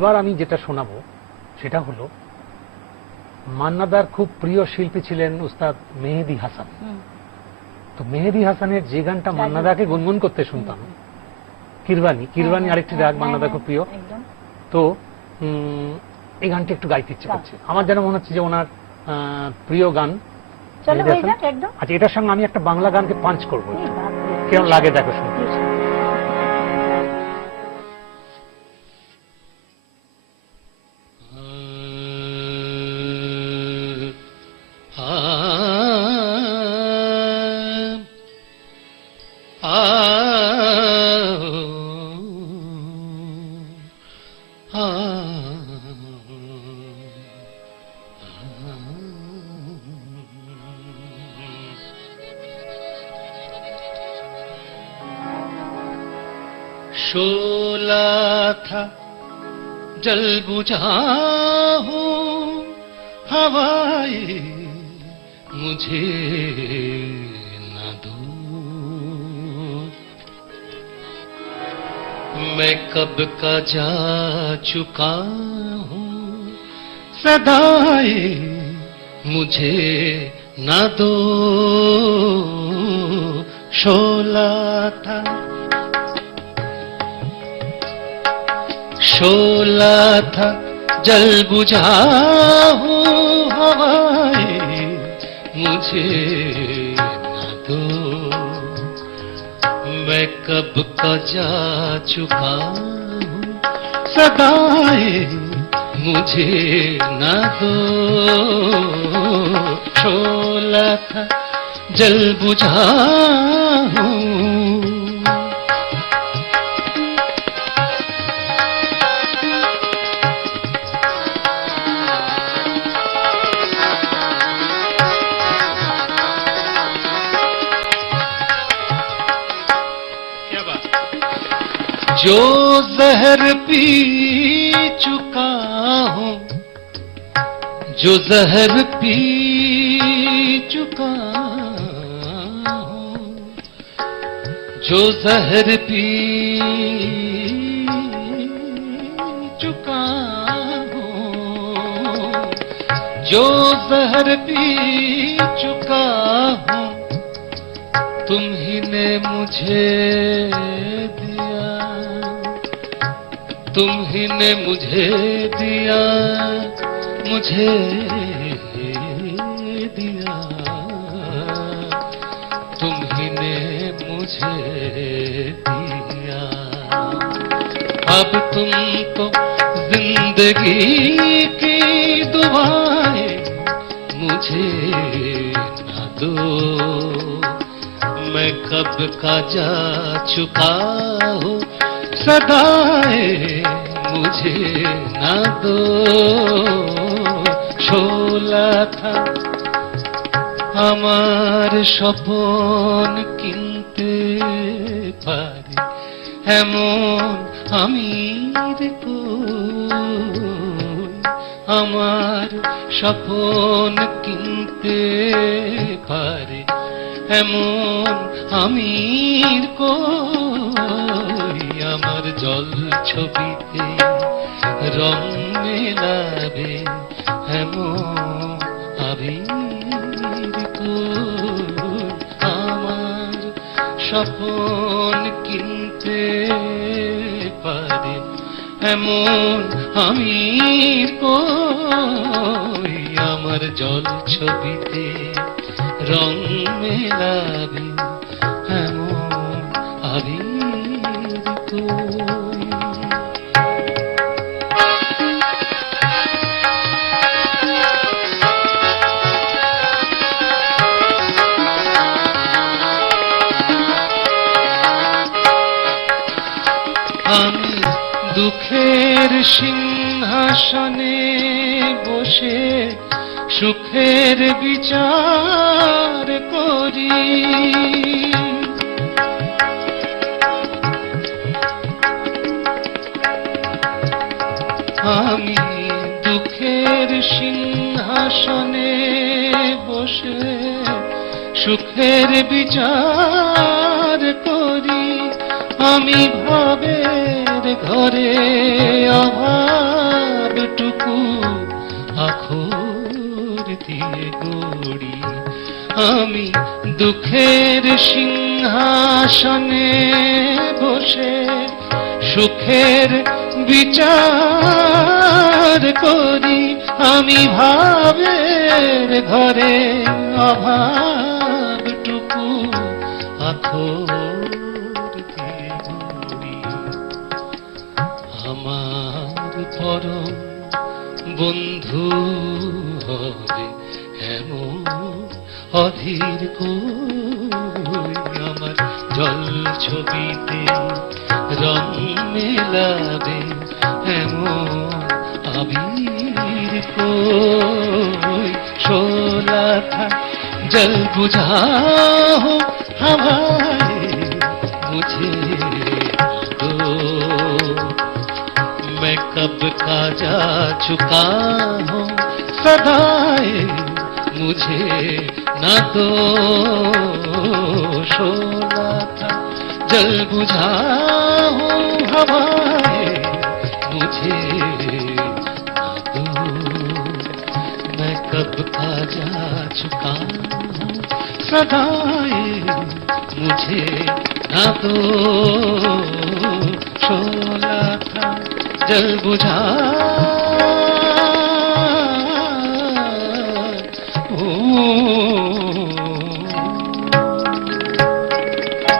এবার আমি যেটা শোনাবো সেটা হলো মান্নাদার খুব প্রিয় শিল্পী ছিলেন উস্তাদ মেহেদী হাসান। তো মেহেদী হাসানের যে গানটা মান্নাদাকে গুনগুন করতে শুনতাম, কিরবানি, কিরবানি আরেকটি রাগ মান্নাদার খুব প্রিয়। তো এই গানটি একটু গাইতে ইচ্ছে করছে আমার, যেন মনে হচ্ছে যে ওনার প্রিয় গান। আচ্ছা, এটার সঙ্গে আমি একটা বাংলা গানকে পাঞ্চ করবো, কেমন লাগে দেখো শুনতে। शोला था जल बुझा हूँ हवाए मुझे न दो, मैं कब का जा चुका हूँ सदाए मुझे न दो। शोला था शोला था जल बुझा हूँ हवाए मुझे न दो, मैं कब का जा चुका हूँ सदाए मुझे न दो। शोला था जल बुझा हूँ। जो जहर पी चुका हूँ, जो जहर पी चुका हूँ, जो जहर पी चुका हूँ, जो जहर पी चुका हूँ, तुम ही ने मुझे तुम ही ने मुझे दिया, मुझे दिया, तुम ही ने मुझे दिया। अब तुमको जिंदगी की दुआएं मुझे न दो, मैं कब का जा चुका हूँ सदाए मुझे न दो। शोला था আমার স্বপন কিনতে পারি এমন আমির কই, আমার স্বপন কিনতে পারি এমন আমির কই, আমার জল ছবিতে রং মেলাবে এমন আবির কই, আমার স্বপন কিনতে পারে এমন আমির কই, আমার জল ছবিতে রং মেলাবে এমন আবির আমি দুঃখের সিংহাসনে বসে সুখের বিচার করি, আমি দুঃখের সিংহাসনে বসে সুখের বিচার করি, আমি ভাবের ঘরে অভাব আমি দুঃখের সিংহাসনে বসে সুখের বিচার করি, আমি ভাবের ঘরে অভাবটুকু আখর দিয়ে ভরি। আমার পরম বন্ধু হবে এমন অধীর কই, আমার জল ছবিতে রং মেলাবে এমন আবির কই। শোলা था जल बुझाओ हवाए मुझे दो, मैं कब का जा चुका हूँ सदाए मुझे न दो। शोला था जल बुझाओ हवाए मुझे न दो, मैं कब का जा चुका हूँ सदाए मुझे न दो। शोला था जल बुझा